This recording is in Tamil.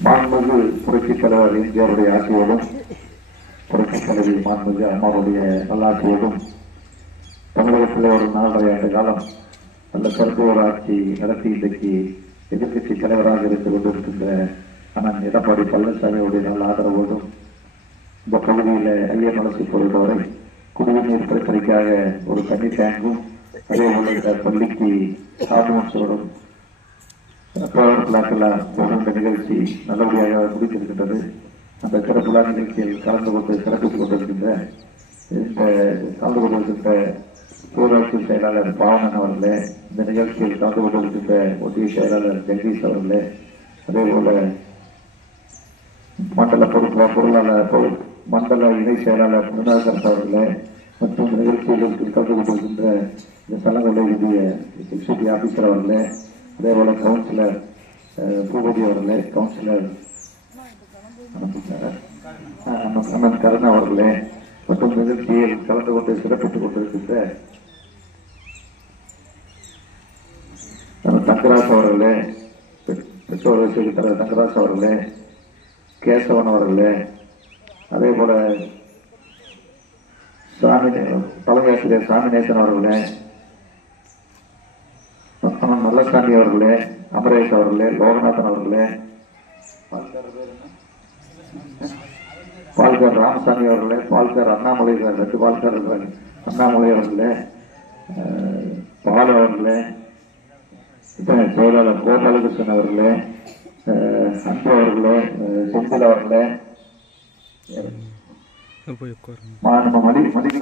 மாண்புமிகு புரட்சித் தலைவர் எம்ஜிஆருடைய ஆட்சியோடும் புரட்சித் தலைவி மாண்புமிகு அம்மாவுடைய நல்லாட்சியோடும் தமிழகத்தில் ஒரு 4.5 ஆண்டு காலம் நல்ல சிறப்பு ஒரு ஆட்சி நடத்தி இன்றைக்கு எதிர்கட்சி தலைவராக இருந்து கொண்டிருக்கின்ற அண்ணன் எடப்பாடி பழனிசாமியுடைய நல்ல ஆதரவோடும் இந்த பகுதியில் ஐயமலசை பொறுத்தவரை குடிநீர் பிரச்சனைக்காக ஒரு தண்ணி டேங்கும் அதே போல இந்த பள்ளிக்கு ஆம்புலன்ஸோடும் போன்ற நிகழ்ச்சி நல்லபடியாக முடித்திருக்கின்றது. அந்த சிறப்புலா நிகழ்ச்சியில் கலந்து கொண்டு சிறப்பித்துக் கொண்டிருக்கின்ற கலந்து கொண்டிருக்கின்ற ஊராட்சி செயலாளர் பாவனன் அவர்களே, இந்த நிகழ்ச்சியில் கலந்து கொண்டிருக்கின்ற ஒன்றிய செயலாளர் ஜெகதீஷ் அவர்களே, அதே போல மண்டல பொருளாளர் மண்டல இணை செயலாளர் முருகாசன் அவர்களே மற்றும் நிகழ்ச்சிகளுக்கு கலந்து கொண்டிருக்கின்ற இந்த சலங்களுடைய எக்ஸிக்யூட்டிவ் ஆபீசர் அவர்களே, அதே போல கவுன்சிலர் பூபதி அவர்களே, கவுன்சிலர் அண்ணன் கருணா அவர்களே மற்றும் நிகழ்ச்சியில் கலந்து கொண்டு சிறப்பித்துக் கொண்டிருக்கின்ற தங்கராஜ் அவர்களே, பெற்றோர் தலைவர் தங்கராஜ் அவர்களே, கேசவன் அவர்களே, அதே போல தலைமையாசிரியர் சாமிநேசன் அவர்களே, நல்லசாமி அவர்களே, அமரேஷ் அவர்களே, லோகநாதன் அவர்களே, பால்கர் ராமசாமி அவர்களே, பால்கர் அண்ணாமலை 2 பால்கர் அண்ணாமலை அவர்களே, பால் அவர்களே, செயலாளர் கோபாலகிருஷ்ணன் அவர்களே, அன்பு அவர்களே, செந்தில் அவர்களே, மதிக்க